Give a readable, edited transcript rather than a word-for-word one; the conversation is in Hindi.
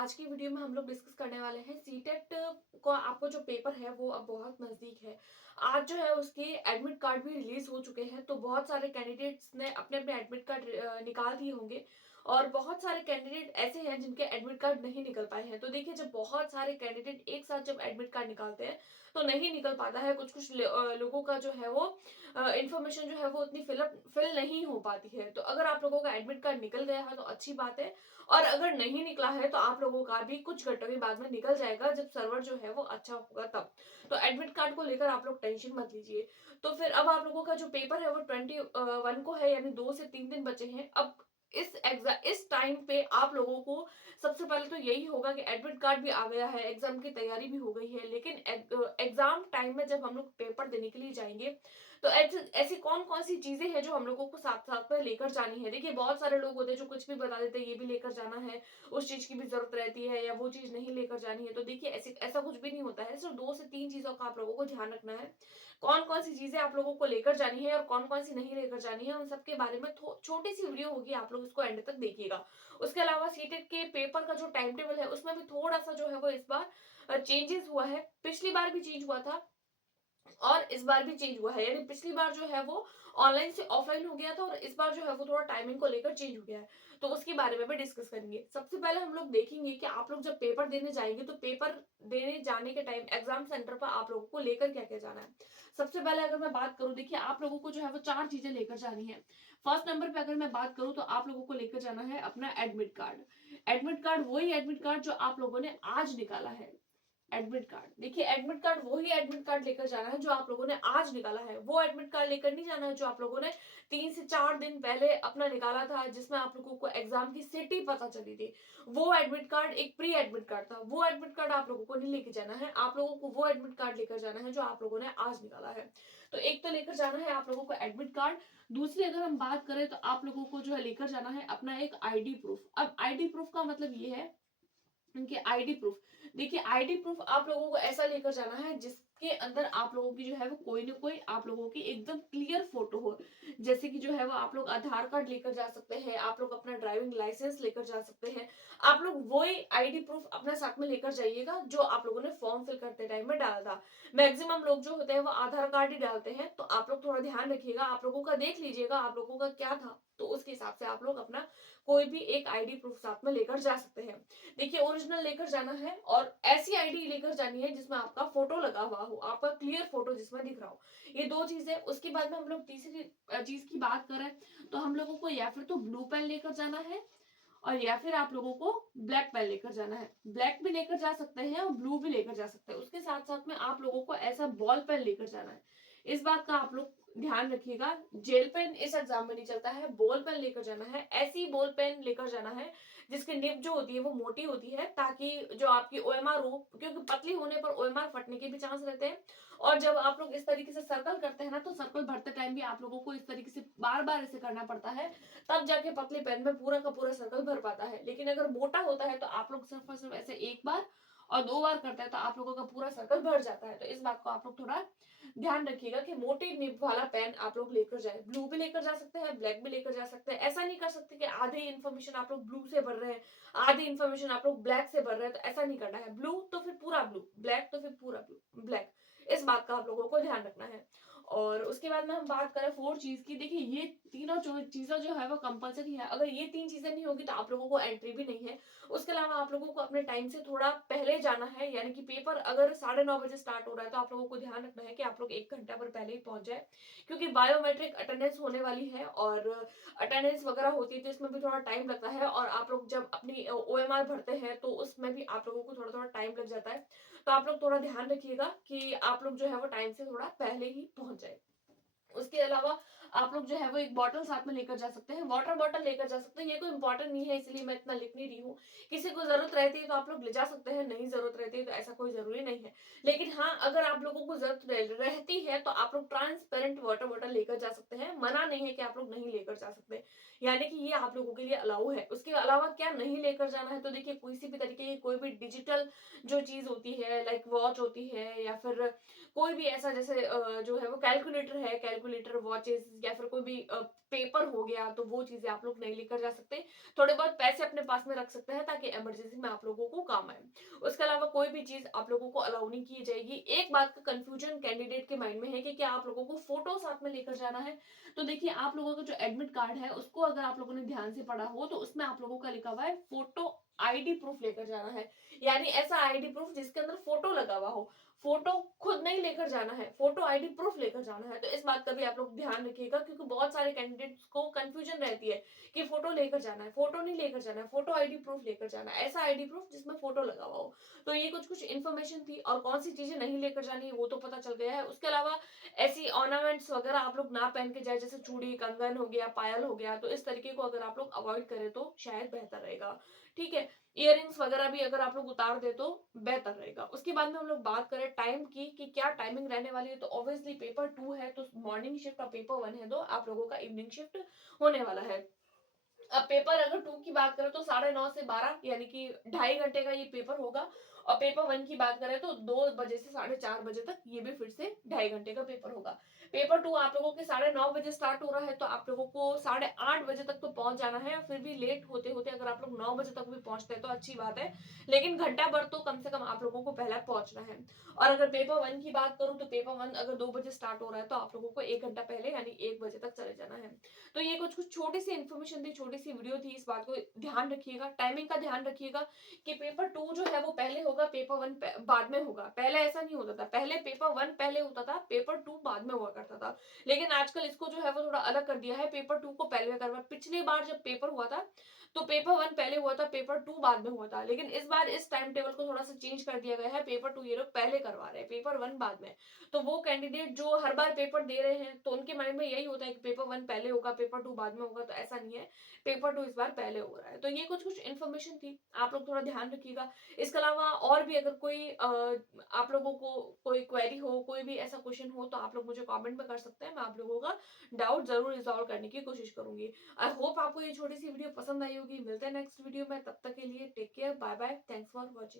आज की वीडियो में हम लोग डिस्कस करने वाले हैं सीटेट का आपको जो पेपर है वो अब बहुत नज़दीक है। आज जो है उसके एडमिट कार्ड भी रिलीज़ हो चुके हैं, तो बहुत सारे कैंडिडेट्स ने अपने-अपने एडमिट कार्ड निकाल दिए होंगे और बहुत सारे कैंडिडेट ऐसे हैं जिनके एडमिट कार्ड नहीं निकल पाए हैं। तो देखिए, जब बहुत सारे कैंडिडेट एक साथ जब एडमिट कार्ड निकालते हैं, तो नहीं निकल पाता है। कुछ-कुछ लोगों का जो है वो इन्फॉर्मेशन जो है वो उतनी फिल नहीं हो पाती है। तो अगर आप लोगों का एडमिट कार्ड निकल गया है तो अच्छी बात है, और अगर नहीं निकला है तो आप लोगों का भी कुछ घंटों के बाद में निकल जाएगा, जब सर्वर जो है वो अच्छा होगा तब। तो एडमिट कार्ड को लेकर आप लोग टेंशन मत लीजिए। तो फिर अब आप लोगों का जो पेपर है वो 21 को है, यानी 2 से 3 दिन बचे हैं। अब इस टाइम पे आप लोगों को सबसे पहले तो यही होगा कि एडमिट कार्ड भी आ गया है, एग्ज़ाम की तैयारी भी हो गई है, लेकिन एग्ज़ाम टाइम में जब हम लोग पेपर देने के लिए जाएँगे, तो ऐसी ऐसी कौन-कौन सी चीज़ें हैं जो हम लोगों को साथ-साथ में लेकर जानी है। देखिए, बहुत सारे लोग होते हैं जो कुछ भी बता देते हैं, ये भी लेकर जाना है, उस चीज़ की भी ज़रूरत रहती है या वो चीज़ नहीं लेकर जानी है। तो देखिए, ऐसा कुछ भी नहीं होता है, सिर्फ़ 2 से 3 चीज़ों का आप लोगों को ध्यान रखना है। कौन-कौन सी चीज़ें आप लोगों को लेकर जानी है और कौन-कौन सी नहीं लेकर जानी है, उन सब के बारे में छोटी-सी वीडियो होगी, आप लोग उसको एंड तक देखिएगा। उसके अलावा सीटेट के पेपर का जो टाइम टेबल है, उसमें भी थोड़ा-सा जो है वो इस बार चेंजेज़ हुआ है। पिछली बार भी चेंज हुआ था और इस बार भी चेंज हुआ है, यानी पिछली बार जो है वो ऑनलाइन से ऑफलाइन हो गया था और इस बार जो है वो थोड़ा टाइमिंग को लेकर चेंज हो गया है। तो उसके बारे में भी डिस्कस करेंगे। सबसे पहले हम लोग देखेंगे कि आप लोग जब पेपर देने जाएंगे, तो पेपर देने जाने के टाइम एग्जाम सेंटर पर आप लोगों को लेकर क्या क्या जाना है। सबसे पहले अगर मैं बात करूं, देखिए, आप लोगों को जो है वो 4 चीजें लेकर जानी है। फर्स्ट नंबर पे अगर मैं बात करूं, तो आप लोगों को लेकर जाना है अपना एडमिट कार्ड। एडमिट कार्ड, वही एडमिट कार्ड जो आप लोगों ने आज निकाला है। एडमिट कार्ड, देखिए, एडमिट कार्ड वही एडमिट कार्ड लेकर जाना है जो आप लोगों ने आज निकाला है। वो एडमिट कार्ड लेकर नहीं जाना है जो आप लोगों ने 3 से 4 दिन पहले अपना निकाला था, जिसमें आप लोगों को एग्जाम की सिटी पता चली थी। वो एडमिट कार्ड एक प्री एडमिट कार्ड था, वो एडमिट कार्ड आप लोगों को नहीं लेके जाना है। आप लोगों को वो एडमिट कार्ड लेकर जाना है जो आप लोगों ने आज निकाला है। तो एक तो लेकर जाना है आप लोगों को एडमिट कार्ड। दूसरी अगर हम बात करें, तो आप लोगों को जो है लेकर जाना है अपना एक आईडी प्रूफ। अब आईडी प्रूफ का मतलब ये है, उनके आईडी प्रूफ। देखिए, आईडी प्रूफ आप लोगों को ऐसा लेकर जाना है जिसके अंदर आप लोगों की जो है वो कोई ना कोई आप लोगों की एकदम क्लियर फोटो हो। जैसे कि जो है वो आप लोग आधार कार्ड लेकर जा सकते हैं, आप लोग अपना ड्राइविंग लाइसेंस लेकर जा सकते हैं। आप लोग वही आईडी प्रूफ अपने साथ में लेकर जाइएगा जो आप लोगों ने फॉर्म फिल करते टाइम में डाला था। मैक्सिमम लोग जो होते हैं वो आधार कार्ड ही डालते हैं, तो आप लोग थोड़ा ध्यान रखिएगा, आप लोगों का देख लीजिएगा आप लोगों का क्या था, तो उसके हिसाब से आप लोग अपना कोई भी एक आईडी प्रूफ साथ में लेकर जा सकते हैं। देखिए, ओरिजिनल लेकर जाना है और ऐसी आईडी लेकर जानी है जिसमें आपका फोटो लगा हुआ हो, आपका क्लियर फोटो जिसमें दिख रहा हो। ये 2 चीजें। उसके बाद में हम लोग तीसरी चीज की बात करें, तो हम लोगों को या फिर तो ब्लू पेन लेकर जाना है और या फिर आप लोगों को ब्लैक पेन लेकर जाना है। ब्लैक भी लेकर जा सकते हैं और ब्लू भी लेकर जा सकते हैं। उसके साथ साथ में आप लोगों को ऐसा बॉल पेन लेकर जाना है। इस बात का आप लोग ध्यान रखिएगा। जेल पेन इस एग्जाम में नहीं चलता है, बॉल पेन लेकर जाना है। ऐसी बॉल पेन लेकर जाना है जिसकी निब जो होती है वो मोटी होती है, ताकि जो आपकी ओएमआर हो, क्योंकि पतली होने पर ओएमआर फटने के भी चांस रहते हैं। और जब आप लोग इस तरीके से सर्कल करते हैं ना, तो सर्कल भरते टाइम भी आप लोगों को इस तरीके से बार बार इसे करना पड़ता है, तब जाके पतले पेन में पूरा का पूरा सर्कल भर पाता है। लेकिन अगर मोटा होता है तो आप लोग सिर्फ और सिर्फ ऐसे एक बार और 2 बार करते हैं तो आप लोगों का पूरा सर्कल भर जाता है। तो इस बात को आप लोग थोड़ा ध्यान रखिएगा कि मोटी निब वाला पेन आप लोग लेकर जाए। ब्लू भी लेकर जा सकते हैं, ब्लैक भी लेकर जा सकते हैं। ऐसा नहीं कर सकते कि आधी इन्फॉर्मेशन आप लोग ब्लू से भर रहे हैं, आधी इन्फॉर्मेशन आप लोग ब्लैक से भर रहे हैं, तो ऐसा नहीं करना है। ब्लू तो फिर पूरा ब्लू, ब्लैक तो फिर पूरा ब्लू ब्लैक। इस बात का आप लोगों को ध्यान रखना है। और उसके बाद में हम बात करें 4 चीज की। देखिए, ये तीनों जो चीजें जो है वो कंपलसरी है। अगर ये 3 चीजें नहीं होगी तो आप लोगों को एंट्री भी नहीं है। उसके अलावा आप लोगों को अपने टाइम से थोड़ा पहले जाना है, यानी कि पेपर अगर 9:30 बजे स्टार्ट हो रहा है तो आप लोगों को ध्यान रखना है कि आप लोग 1 घंटा पर पहले ही पहुंच जाए, क्योंकि बायोमेट्रिक अटेंडेंस होने वाली है और अटेंडेंस वगैरह होती है तो इसमें भी थोड़ा टाइम लगता है। और आप लोग जब अपनी ओएमआर भरते हैं तो उसमें भी आप लोगों को थोड़ा थोड़ा टाइम लग जाता है। तो आप लोग थोड़ा ध्यान रखिएगा कि आप लोग जो है वो टाइम से थोड़ा पहले ही पहुंच जाए। उसके अलावा आप लोग जो है वो एक बॉटल साथ में लेकर जा सकते हैं, वाटर बॉटल लेकर जा सकते हैं। ये कोई इंपॉर्टेंट नहीं है, इसलिए मैं इतना लिख नहीं रही हूँ। किसी को जरूरत रहती है तो आप लोग ले जा सकते हैं, नहीं जरूरत रहती है तो ऐसा कोई जरूरी नहीं है। लेकिन हाँ, अगर आप लोगों को जरूरत रहती है तो आप लोग ट्रांसपेरेंट वाटर बॉटल लेकर जा सकते हैं। मना नहीं है कि आप लोग नहीं लेकर जा सकते, यानी कि ये आप लोगों के लिए अलाउ है। उसके अलावा क्या नहीं लेकर जाना है, तो देखिए, किसी भी तरीके की कोई भी डिजिटल जो चीज होती है, लाइक वॉच होती है या फिर कोई भी ऐसा, जैसे जो है वो कैलकुलेटर है, कैलकुलेटर, वॉचेस, या फिर कोई भी पेपर हो गया, तो वो चीज़ें आप लोग नहीं लेकर जा सकते। थोड़े बहुत पैसे अपने पास में रख सकते हैं ताकि इमरजेंसी में आप लोगों को काम आए। उसके अलावा कोई भी चीज़ आप लोगों को अलाउ नहीं की जाएगी। एक बात का कन्फ्यूजन कैंडिडेट के माइंड में है कि क्या आप लोगों को फ़ोटो साथ में लेकर जाना है? तो देखिए, आप लोगों का जो एडमिट कार्ड है, उसको अगर आप लोगों ने ध्यान से पढ़ा हो, तो उसमें आप लोगों का लिखा हुआ है फ़ोटो आईडी प्रूफ लेकर जाना है। यानी ऐसा आईडी प्रूफ जिसके अंदर फ़ोटो लगा हुआ हो। फ़ोटो खुद नहीं लेकर जाना है, फ़ोटो आईडी प्रूफ लेकर जाना है। तो इस बात का भी आप लोग ध्यान रखिएगा, क्योंकि बहुत सारे कैंडिडेट्स को कन्फ्यूजन रहती है कि फ़ोटो लेकर जाना है, फ़ोटो नहीं लेकर जाना है, फ़ोटो आईडी प्रूफ लेकर जाना है। ऐसा आईडी प्रूफ जिसमें फ़ोटो लगा हुआ हो। तो ये कुछ-कुछ इन्फॉर्मेशन थी, और कौन-सी चीज़ें नहीं लेकर जानी है वो तो पता चल गया है। उसके अलावा ऐसी ऑर्नामेंट्स वगैरह आप लोग ना पहन के जाएँ, जैसे चूड़ी, कंगन हो गया, पायल हो गया, तो इस तरीके को अगर आप लोग अवॉइड करें तो शायद बेहतर रहेगा। ठीक है? इयररिंग्स वगैरह भी अगर आप लोग उतार दें तो बेहतर रहेगा। उसके बाद में हम लोग बात करें टाइम की कि क्या टाइमिंग रहने वाली है, तो ऑब्वियसली पेपर 2 है तो मॉर्निंग शिफ्ट, और पेपर 1 है तो आप लोगों का इवनिंग शिफ्ट होने वाला है। अब पेपर अगर 2 की बात करें तो 9:30 से 12, यानी कि 2.5 घंटे का ये पेपर होगा, और पेपर 1 की बात करें तो 2 बजे से 4:30 बजे तक ये भी फिर से 2.5 घंटे का पेपर होगा। पेपर 2 आप लोगों के 9:30 बजे स्टार्ट हो रहा है, तो आप लोगों को 8:30 बजे तक तो पहुँच जाना है, और फिर भी लेट होते-होते अगर आप लोग 9 बजे तक भी पहुँचते हैं तो अच्छी बात है। लेकिन घंटा भर तो कम से कम आप लोगों को पहले पहुँचना है। और अगर पेपर 1 की बात करूँ तो पेपर 1 अगर 2 बजे स्टार्ट हो रहा है तो आप लोगों को 1 घंटा पहले यानी 1 बजे तक चले जाना है। तो ये कुछ-कुछ छोटी-सी इन्फॉर्मेशन थी, छोटी-सी वीडियो थी, इस बात को ध्यान रखिएगा। टाइमिंग का ध्यान रखिएगा कि पेपर 2 जो है वो पहले होगा, पेपर 1 बाद में होगा। पहले ऐसा नहीं होता था। पहले पेपर 1 पहले होता था, पेपर 2 बाद में हुआ करता था। लेकिन आजकल इसको जो है वो थोड़ा अलग कर दिया है, पेपर 2 को पहले करवा। पिछली बार जब पेपर हुआ था, तो पेपर 1 पहले हुआ था, पेपर 2 बाद में हुआ था। लेकिन इस बार इस टाइम टेबल को थोड़ा-सा चेंज कर दिया गया है, पेपर 2 ये लोग पहले करवा रहे हैं, पेपर 1 बाद में। तो वो कैंडिडेट जो हर बार पेपर दे रहे हैं, तो उनके माइंड में यही होता है कि पेपर 1 पहले होगा, पेपर 2 बाद में होगा, तो ऐसा नहीं है। पेपर 2 इस बार पहले हो रहा है। तो ये कुछ-कुछ इन्फॉर्मेशन थी, आप लोग थोड़ा ध्यान रखिएगा। इसके अलावा और भी अगर कोई आप लोगों को कोई क्वेरी हो, कोई भी ऐसा क्वेश्चन हो, तो आप लोग मुझे कमेंट में कर सकते हैं। मैं आप लोगों का डाउट ज़रूर रिज़ॉल्व करने की कोशिश करूँगी। आई होप आपको ये छोटी-सी वीडियो पसंद आई होगी। मिलते हैं नेक्स्ट वीडियो में, तब तक के लिए take care, bye bye, thanks for watching.